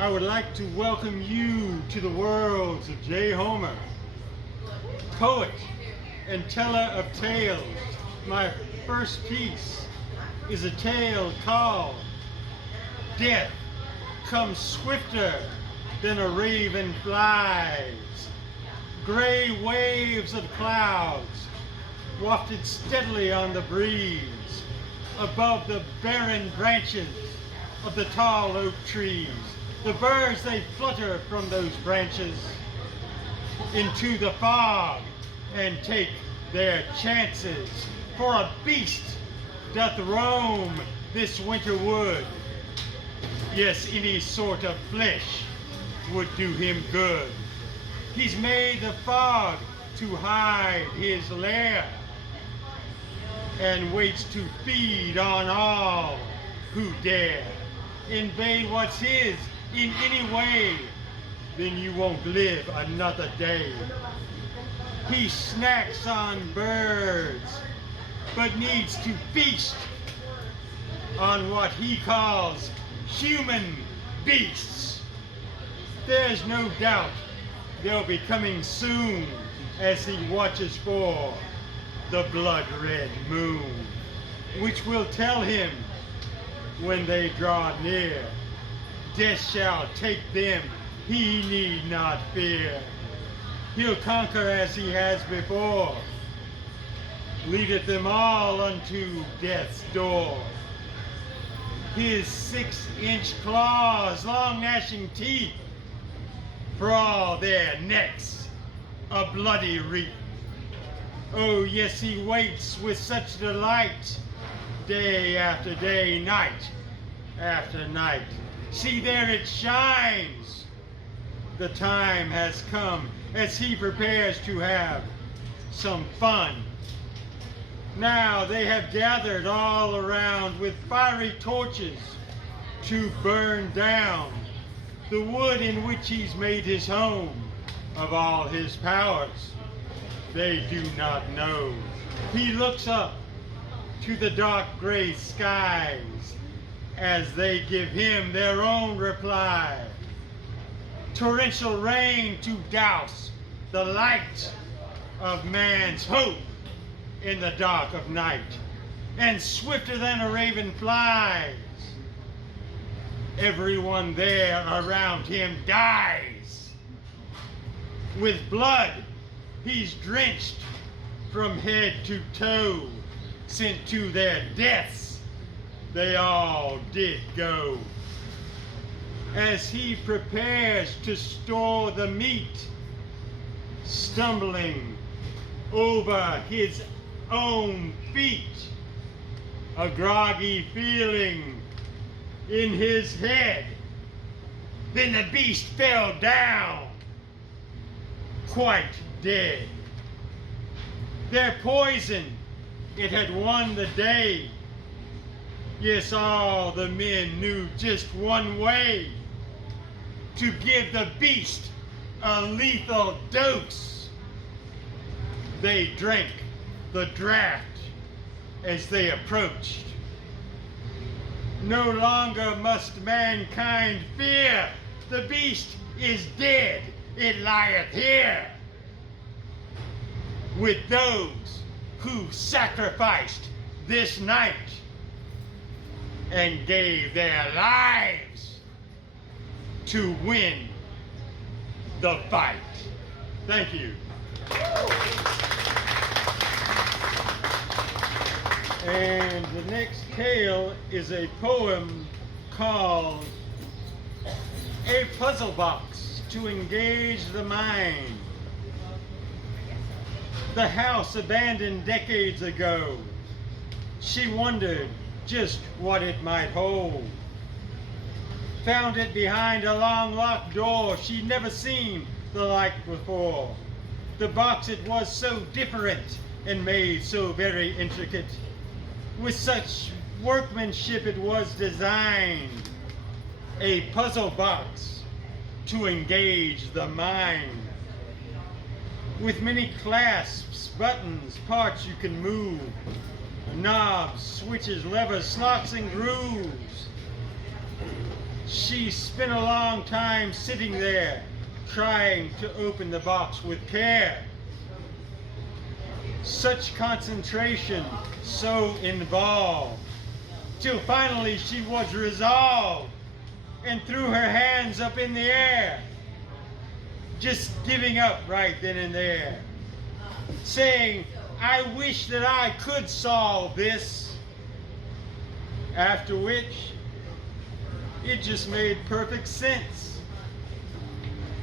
I would like to welcome you to the worlds of J. Homer, poet and teller of tales. My first piece is a tale called Death Comes Swifter Than a Raven Flies. Gray waves of clouds wafted steadily on the breeze above the barren branches of the tall oak trees. The birds, they flutter from those branches into the fog and take their chances. For a beast doth roam this winter wood. Yes, any sort of flesh would do him good. He's made the fog to hide his lair and waits to feed on all who dare invade what's his in any way. Then you won't live another day. He snacks on birds, but needs to feast on what he calls human beasts. There's no doubt they'll be coming soon as he watches for the blood-red moon, which will tell him when they draw near, death shall take them, he need not fear. He'll conquer as he has before, leadeth them all unto death's door. His 6-inch claws, long gnashing teeth, for all their necks a bloody wreath. Oh yes, he waits with such delight, day after day, night after night. See, there it shines. The time has come as he prepares to have some fun. Now they have gathered all around with fiery torches to burn down the wood in which he's made his home. Of all his powers they do not know. He looks up to the dark gray skies as they give him their own reply. Torrential rain to douse the light of man's hope in the dark of night, and swifter than a raven flies. Everyone there around him dies. With blood he's drenched from head to toe. Sent to their deaths they all did go. As he prepares to store the meat, stumbling over his own feet, a groggy feeling in his head, then the beast fell down, quite dead. Their poison, it had won the day. Yes, all the men knew just one way to give the beast a lethal dose. They drank the draft as they approached. No longer must mankind fear. The beast is dead, it lieth here. With those who sacrificed this night and gave their lives to win the fight. Thank you. And the next tale is a poem called A Puzzle Box to Engage the Mind. The house abandoned decades ago, she wondered just what it might hold. Found it behind a long locked door she'd never seen the like before. The box, it was so different and made so very intricate. With such workmanship it was designed, a puzzle box to engage the mind. With many clasps, buttons, parts you can move, knobs, switches, levers, slots, and grooves. She spent a long time sitting there, trying to open the box with care. Such concentration, so involved, till finally she was resolved and threw her hands up in the air, just giving up right then and there, saying, "I wish that I could solve this." After which, it just made perfect sense.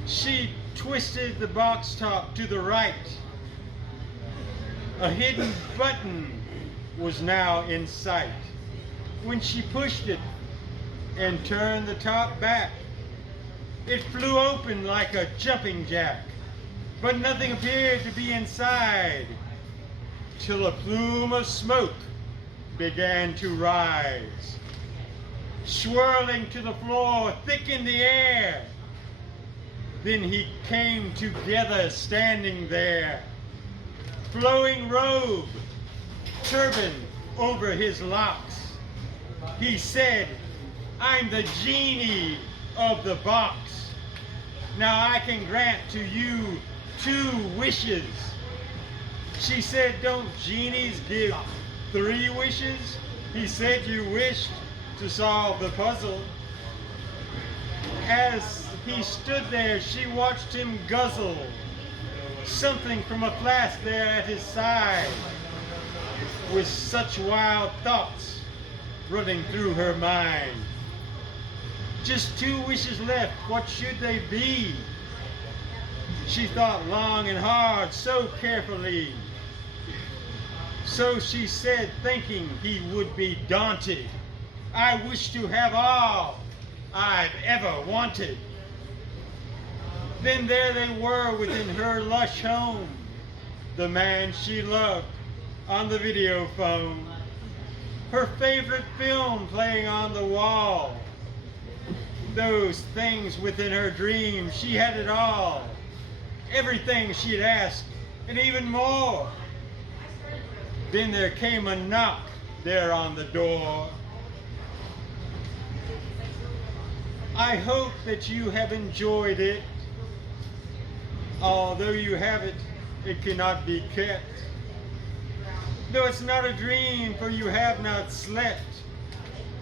She twisted the box top to the right. A hidden button was now in sight. When she pushed it and turned the top back, it flew open like a jumping jack, but nothing appeared to be inside, till a plume of smoke began to rise, swirling to the floor, thick in the air. Then he came together, standing there, flowing robe, turban over his locks. He said, "I'm the genie of the box. Now I can grant to you 2 wishes." She said, "Don't genies give 3 wishes?" He said, "You wished to solve the puzzle." As he stood there, she watched him guzzle something from a flask there at his side, with such wild thoughts running through her mind. Just 2 wishes left, what should they be? She thought long and hard, so carefully. So she said, thinking he would be daunted, "I wish to have all I've ever wanted." Then there they were within her lush home, the man she loved on the video phone, her favorite film playing on the wall. Those things within her dreams, she had it all. Everything she'd asked, and even more. Then there came a knock there on the door. I hope that you have enjoyed it. Although you have it, it cannot be kept. Though it's not a dream, for you have not slept.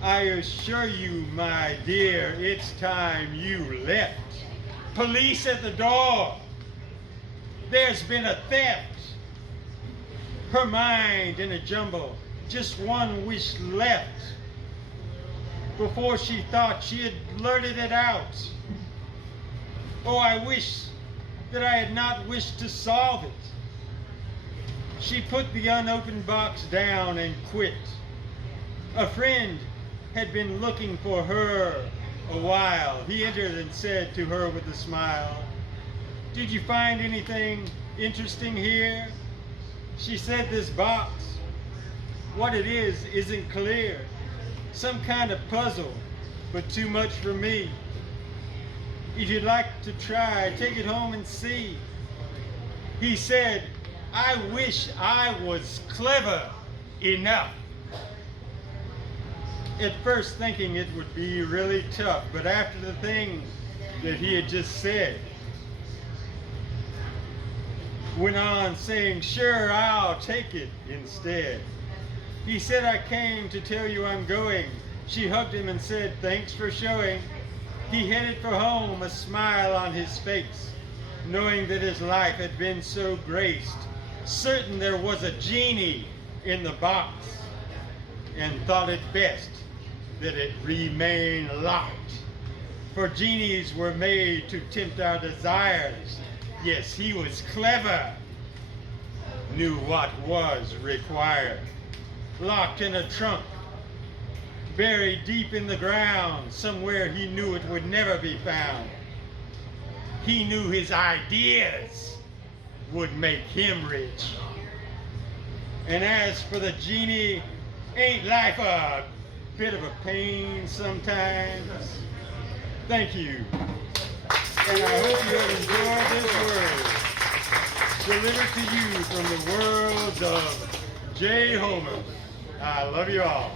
I assure you, my dear, it's time you left. Police at the door. There's been a theft. Her mind in a jumble, just 1 wish left. Before she thought she had blurted it out. "Oh, I wish that I had not wished to solve it." She put the unopened box down and quit. A friend had been looking for her a while. He entered and said to her with a smile, "Did you find anything interesting here?" She said, "This box, what it is isn't clear. Some kind of puzzle, but too much for me. If you'd like to try, take it home and see." He said, "I wish I was clever enough." At first thinking it would be really tough, but after the thing that he had just said, went on saying, "Sure, I'll take it instead." He said, "I came to tell you I'm going." She hugged him and said, "Thanks for showing." He headed for home, a smile on his face, knowing that his life had been so graced, certain there was a genie in the box, and thought it best that it remain locked. For genies were made to tempt our desires. Yes, he was clever, knew what was required. Locked in a trunk, buried deep in the ground, somewhere he knew it would never be found. He knew his ideas would make him rich. And as for the genie, ain't life a bit of a pain sometimes? Thank you. And I hope you have enjoyed this word delivered to you from the world of J. Homer. I love you all.